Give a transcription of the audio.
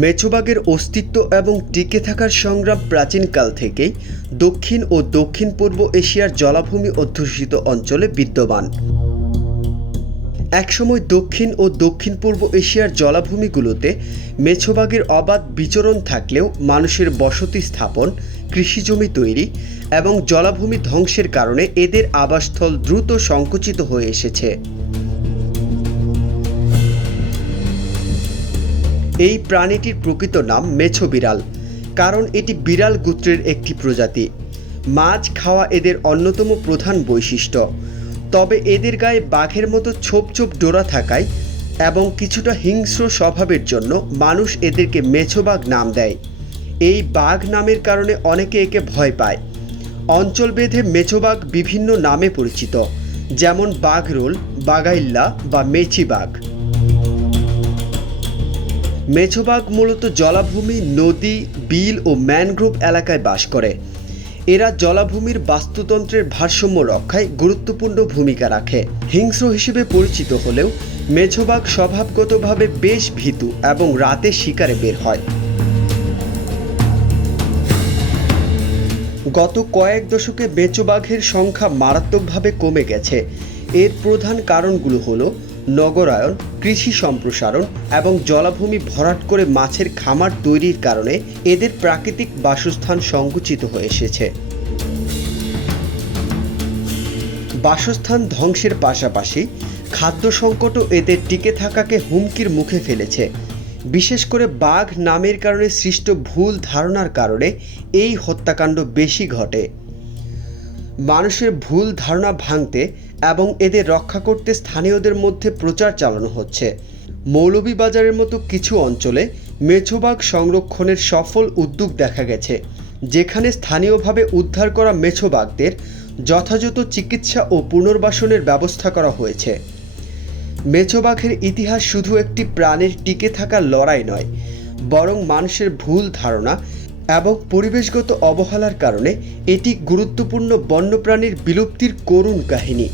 মেছোবাগের অস্তিত্ব এবং টিকে থাকার সংগ্রাম প্রাচীনকাল থেকেই দক্ষিণ ও দক্ষিণ পূর্ব এশিয়ার জলাভূমি অধ্যুষিত অঞ্চলে বিদ্যমান। একসময় দক্ষিণ ও দক্ষিণ পূর্ব এশিয়ার জলাভূমিগুলোতে মেছোবাগের অবাধ বিচরণ থাকলেও মানুষের বসতি স্থাপন, কৃষিজমি তৈরি এবং জলাভূমি ধ্বংসের কারণে এদের আবাসস্থল দ্রুত সংকুচিত হয়ে এসেছে। এই প্রাণীটির প্রকৃত নাম মেছো বিড়াল, কারণ এটি বিড়াল গোত্রের একটি প্রজাতি। মাছ খাওয়া এদের অন্যতম প্রধান বৈশিষ্ট্য। তবে এদের গায়ে বাঘের মতো ছোপ ছোপ ডোরা থাকায় এবং কিছুটা হিংস্র স্বভাবের জন্য মানুষ এদেরকে মেছোবাঘ নাম দেয়। এই বাঘ নামের কারণে অনেকে একে ভয় পায়। অঞ্চল অঞ্চলভেদে মেছোবাঘ বিভিন্ন নামে পরিচিত, যেমন বাঘরোল বাগাইল্লা বা মেচি বাঘ। মেছোবাঘ মূলত জলাভূমি, নদী, বিল ও ম্যানগ্রোভ এলাকায় বাস করে। এরা জলাভূমির বাস্তুতন্ত্রের ভারসাম্য রক্ষায় গুরুত্বপূর্ণ ভূমিকা রাখে। হিংস্র হিসেবে পরিচিত হলেও মেছোবাঘ স্বভাবগতভাবে বেশ ভীতু এবং রাতে শিকারে বের হয়। গত কয়েক দশকে মেছোবাঘের সংখ্যা মারাত্মকভাবে কমে গেছে। এর প্রধান কারণগুলো হলো নগরায়ন কৃষি সম্প্রসারণ এবং জলাভূমি ভরাট করে মাছের খামার তৈরির কারণে এদের প্রাকৃতিক বাসস্থান সংকুচিত হয়ে এসেছে। বাসস্থান ধ্বংসের পাশাপাশি খাদ্য সংকটও এদের টিকে থাকাকে হুমকির মুখে ফেলেছে। বিশেষ করে বাঘ নামের কারণে সৃষ্ট ভুল ধারণার কারণে এই হত্যাকাণ্ড বেশি ঘটে। মানুষের ভুল ধারণা ভাঙতে এবং এদের রক্ষা করতে স্থানীয়দের মধ্যে প্রচার চালানো হচ্ছে। মৌলভীবাজারের মতো কিছু অঞ্চলে মেছোবাঘ সংরক্ষণের সফল উদ্যোগ দেখা গেছে, যেখানে স্থানীয়ভাবে উদ্ধার করা মেছোবাগদের যথাযথ চিকিৎসা ও পুনর্বাসনের ব্যবস্থা করা হয়েছে। মেছোবাঘের ইতিহাস শুধু একটি প্রাণীর টিকে থাকার লড়াই নয়, বরং মানুষের ভুল ধারণা এবং পরিবেশগত অবহেলার কারণে এটি গুরুত্বপূর্ণ বন্যপ্রাণীর বিলুপ্তির করুণ কাহিনী।